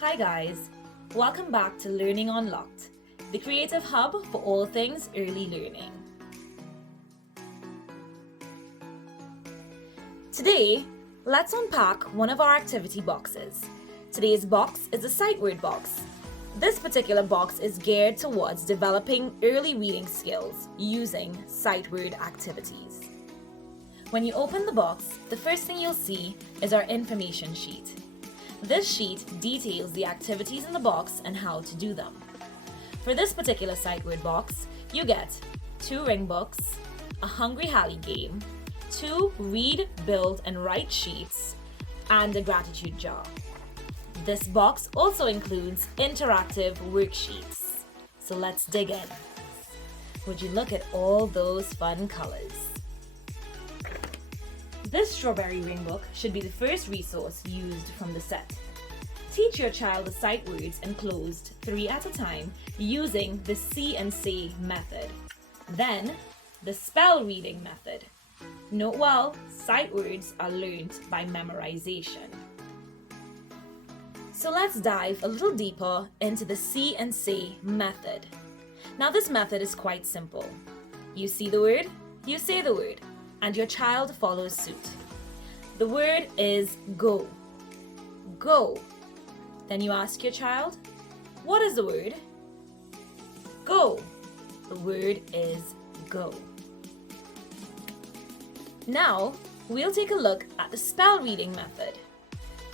Hi guys, welcome back to Learning Unlocked, the creative hub for all things early learning. Today, let's unpack one of our activity boxes. Today's box is a sight word box. This particular box is geared towards developing early reading skills using sight word activities. When you open the box, the first thing you'll see is our information sheet. This sheet details the activities in the box and how to do them. For this particular sight word box, you get 2 ring books, a Hungry Hally game, 2 read, build and write sheets, and a gratitude jar. This box also includes interactive worksheets. So let's dig in. Would you look at all those fun colors? This strawberry ring book should be the first resource used from the set. Teach your child the sight words enclosed 3 at a time using the see and say method. Then, the spell reading method. Note well, sight words are learned by memorization. So let's dive a little deeper into the see and say method. Now this method is quite simple. You see the word, you say the word, and your child follows suit. The word is go. Go. Then you ask your child, what is the word? Go. The word is go. Now, we'll take a look at the spell reading method.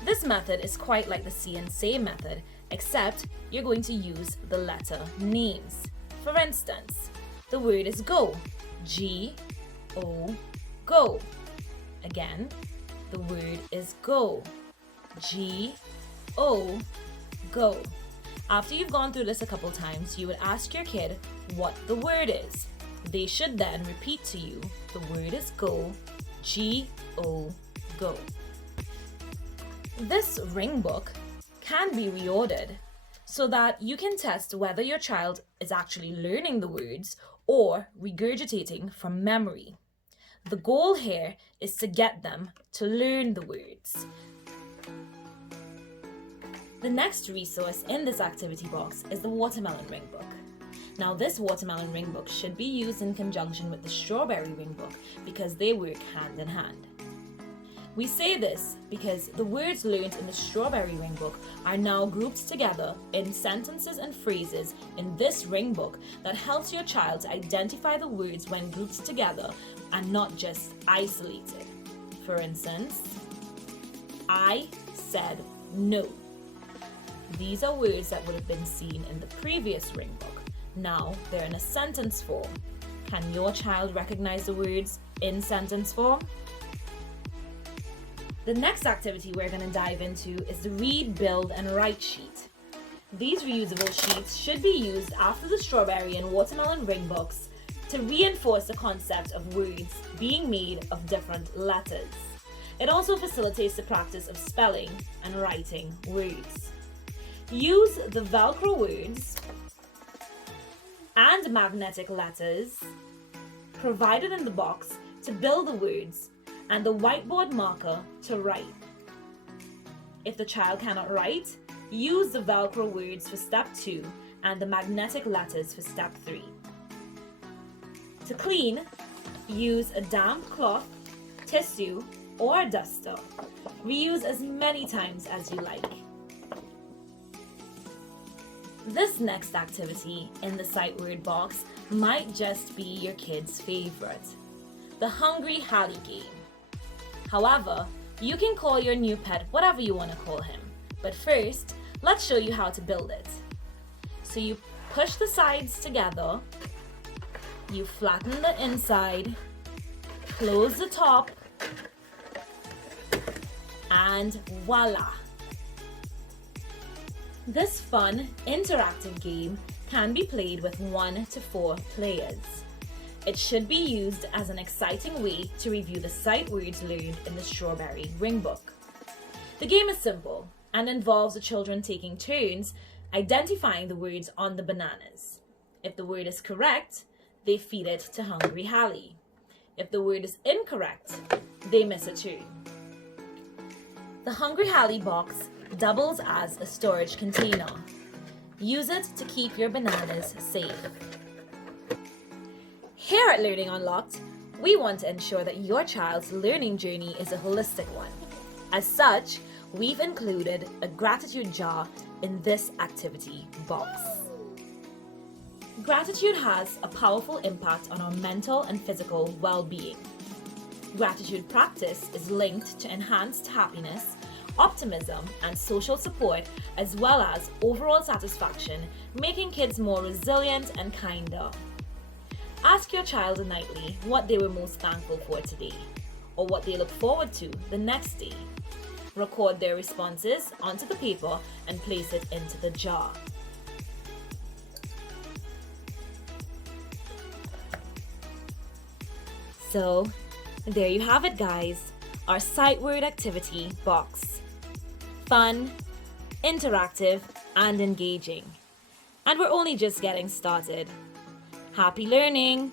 This method is quite like the see and say method, except you're going to use the letter names. For instance, the word is go. G-O, go. Again, the word is go. G-O, go. After you've gone through this a couple times, you would ask your kid what the word is. They should then repeat to you, the word is go, G-O, go. This ring book can be reordered so that you can test whether your child is actually learning the words or regurgitating from memory. The goal here is to get them to learn the words. The next resource in this activity box is the watermelon ring book. Now this watermelon ring book should be used in conjunction with the strawberry ring book because they work hand in hand. We say this because the words learned in the strawberry ring book are now grouped together in sentences and phrases in this ring book that helps your child to identify the words when grouped together and not just isolated. For instance, I said no. These are words that would have been seen in the previous ring book. Now they're in a sentence form. Can your child recognize the words in sentence form? The next activity we're going to dive into is the read, build and write sheet. These reusable sheets should be used after the strawberry and watermelon ring books to reinforce the concept of words being made of different letters. It also facilitates the practice of spelling and writing words. Use the Velcro words and magnetic letters provided in the box to build the words and the whiteboard marker to write. If the child cannot write, use the Velcro words for step 2 and the magnetic letters for step 3. To clean, use a damp cloth, tissue, or a duster. Reuse as many times as you like. This next activity in the sight word box might just be your kid's favorite, the Hungry Hally game. However, you can call your new pet whatever you want to call him. But first, let's show you how to build it. So you push the sides together, you flatten the inside, close the top, and voila! This fun, interactive game can be played with 1 to 4 players. It should be used as an exciting way to review the sight words learned in the strawberry ring book. The game is simple and involves the children taking turns identifying the words on the bananas. If the word is correct, they feed it to Hungry Hally. If the word is incorrect, they miss a turn. The Hungry Hally box doubles as a storage container. Use it to keep your bananas safe. Here at Learning Unlocked, we want to ensure that your child's learning journey is a holistic one. As such, we've included a gratitude jar in this activity box. Gratitude has a powerful impact on our mental and physical well-being. Gratitude practice is linked to enhanced happiness, optimism, and social support, as well as overall satisfaction, making kids more resilient and kinder. Ask your child nightly what they were most thankful for today, or what they look forward to the next day. Record their responses onto the paper and place it into the jar. So, there you have it, guys, our sight word activity box. Fun, interactive, and engaging. And we're only just getting started. Happy learning!